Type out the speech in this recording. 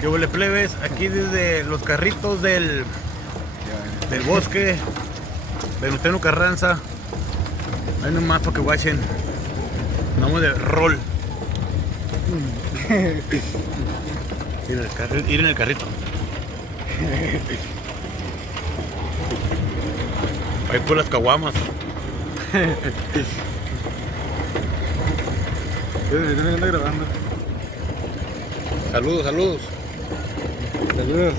¿Qué huele, plebes? Aquí desde los carritos del bosque de Venustiano Carranza. Hay nomás para que guachen. Andamos de rol. Ir en el carrito. Ahí por las caguamas. Yo me ando grabando. Saludos, saludos. Saludos.